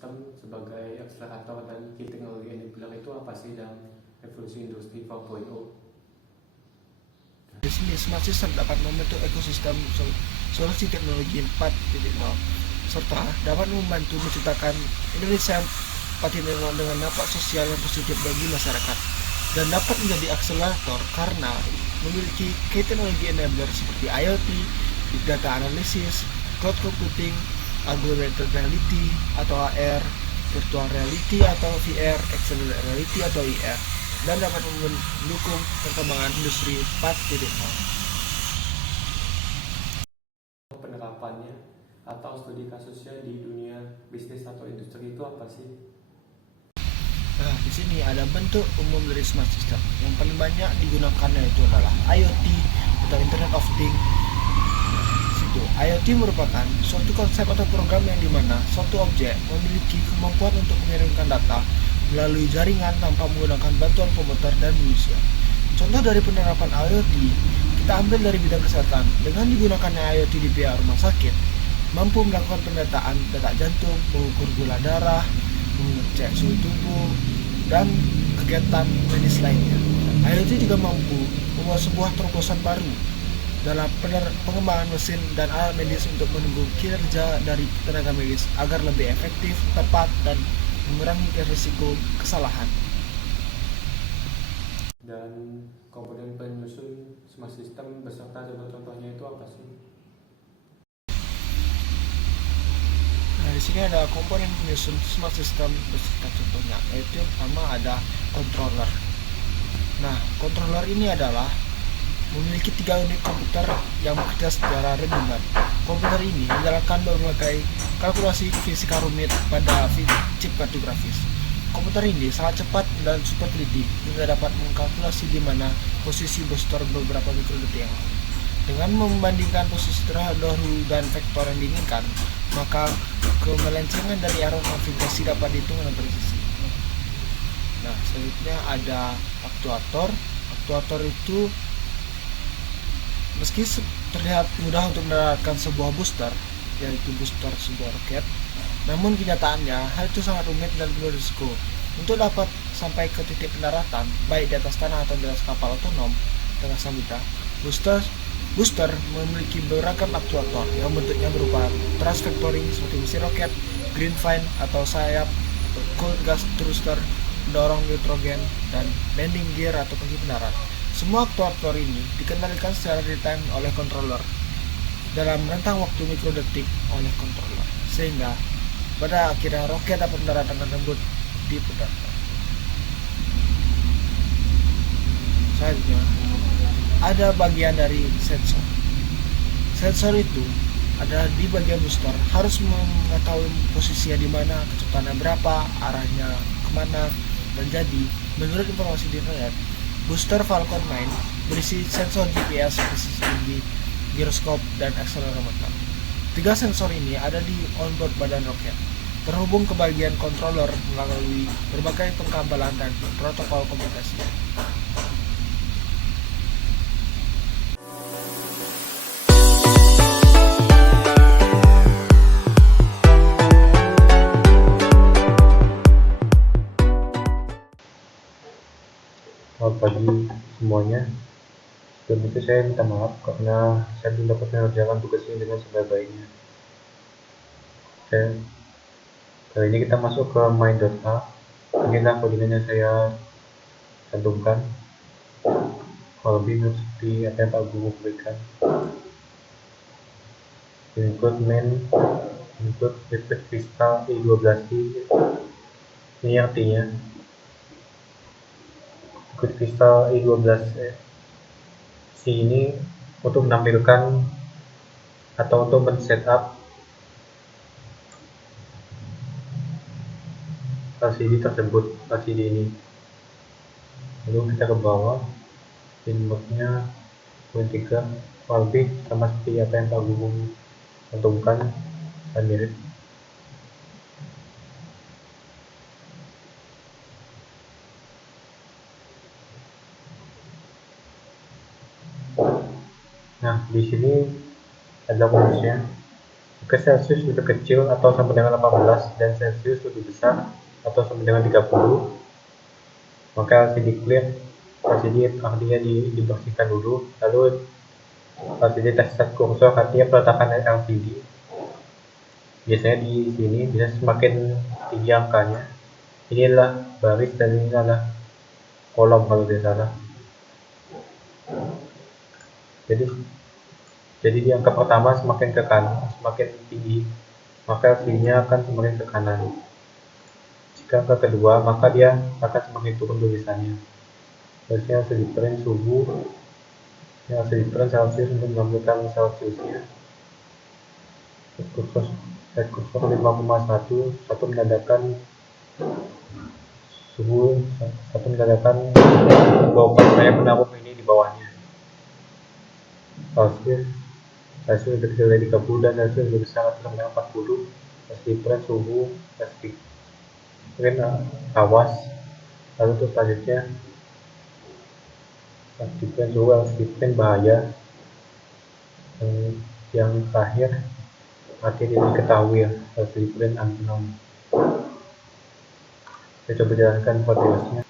System sebagai akselerator dan key teknologi yang dibilang itu apa sih dalam revolusi industri 4.0? Di sini Smart System dapat membentuk ekosistem solusi teknologi 4.0 serta dapat membantu menciptakan Indonesia 4.0 dengan dampak sosial yang positif bagi masyarakat dan dapat menjadi akselerator karena memiliki key teknologi enabler seperti IoT, Big Data Analysis, Cloud Computing, Augmented Reality atau AR, Virtual Reality atau VR, Extended Reality atau IR, dan dapat mendukung perkembangan industri 4.0. Penerapannya atau studi kasusnya di dunia bisnis atau industri itu apa sih? Nah, di sini ada bentuk umum dari smart system. Yang paling banyak digunakannya itu adalah IoT atau Internet of Things. IoT merupakan suatu konsep atau program yang dimana suatu objek memiliki kemampuan untuk mengirimkan data melalui jaringan tanpa menggunakan bantuan komputer dan manusia. Contoh dari penerapan IoT, kita ambil dari bidang kesehatan. Dengan digunakannya IoT di pihak rumah sakit, mampu melakukan pendataan detak jantung, mengukur gula darah, mengecek suhu tubuh, dan kegiatan medis lainnya. IoT juga mampu membuat sebuah terobosan baru dalam pengembangan mesin dan alat medis untuk menunggu kinerja dari tenaga medis agar lebih efektif, tepat, dan mengurangi risiko kesalahan. Dan komponen penyusun smart system beserta contoh-contohnya itu apa sih? Nah, di sini ada komponen penyusun smart system beserta contohnya, yaitu yang pertama ada controller. Nah, controller ini adalah memiliki 3 unit komputer yang bekerja secara redundan. Komputer ini menjalankan berbagai kalkulasi fisika rumit pada chip kartu grafis. Komputer ini sangat cepat dan super teliti hingga dapat mengkalkulasi di mana posisi booster beberapa mikrodetik yang lalu. Dengan membandingkan posisi terdahulu dan vektor yang diinginkan, maka kemelencengan dari arah konfigurasi dapat dihitung dengan presisi. Nah, selanjutnya ada aktuator. Aktuator itu meski terlihat mudah untuk menerapkan sebuah booster, yaitu booster sebuah roket, namun kenyataannya hal itu sangat rumit dan penuh risiko. Untuk dapat sampai ke titik pendaratan, baik di atas tanah atau di atas kapal otonom tengah samudra, booster memiliki beragam aktuator yang bentuknya berupa thrust vectoring seperti mesin roket, green vine atau sayap, atau cold gas thruster, pendorong nitrogen, dan landing gear atau kaki pendarat. Semua aktuator ini dikendalikan secara real-time oleh controller dalam rentang waktu mikrodetik oleh controller, sehingga pada akhirnya roket atau pendaratan tersebut diputarkan. Selanjutnya ada bagian dari sensor. Sensor itu ada di bagian booster, harus mengetahui posisinya di mana, kecepatannya berapa, arahnya kemana, dan jadi menurut informasi di internet, booster Falcon 9 berisi sensor GPS, posisi tinggi, giroskop, dan akselerometer. 3 sensor ini ada di onboard badan roket, terhubung ke bagian controller melalui berbagai pengkabelan dan protokol komunikasi. Selamat pagi semuanya. Sebelum itu saya minta maaf karena saya belum dapat mengerjakan tugas ini dengan sebaik-baiknya. Kali ini kita masuk ke main.a. Inilah codingannya saya cantumkan. Kalau lebih seperti apa yang Pak Guru berikan. Include main, include liquid crystal I12C. Ini artinya liquid crystal I12C ini untuk menampilkan atau untuk men-setup LCD tersebut, LCD ini. Lalu kita ke bawah, inputnya 3 lebih sama seperti apa yang Pak Guru cantumkan dan mirip. Nah, di sini ada bonusnya. Jika Celsius lebih kecil atau sama dengan 18 dan Celsius lebih besar atau sama dengan 30, maka LCD artinya dibersihkan dulu, lalu LCD test kursor artinya peletakan LCD. Biasanya di sini bisa semakin tinggi angkanya. Inilah baris dan ini adalah kolom kalau tidak salah. Jadi di angka pertama semakin ke kanan, semakin tinggi, maka LCD-nya akan semakin ke kanan. Jika angka kedua, maka dia akan semakin turun tulisannya. Biasanya LCD print suhu, LCD print Celsius untuk mengambilkan Celsiusnya. Set kursor 5,1, satu menandakan suhu, satu menandakan bahwa saya menaruh ini di bawahnya. Celsius lebih kecil dari 30 dan Celsius lebih besar atau sama dengan 40. LCD print suhu, LCD print awas. Lalu untuk selanjutnya LCD print suhu, LCD print bahaya. Yang terakhir artinya diketahui ya, LCD print unknown. Saya coba jalankan videonya.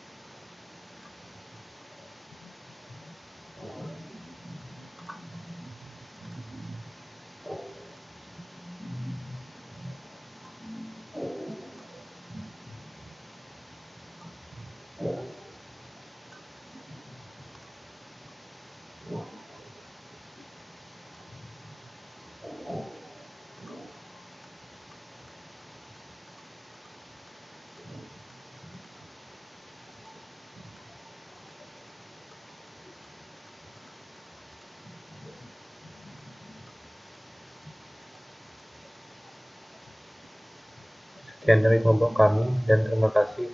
Sekian dari kelompok kami dan terima kasih.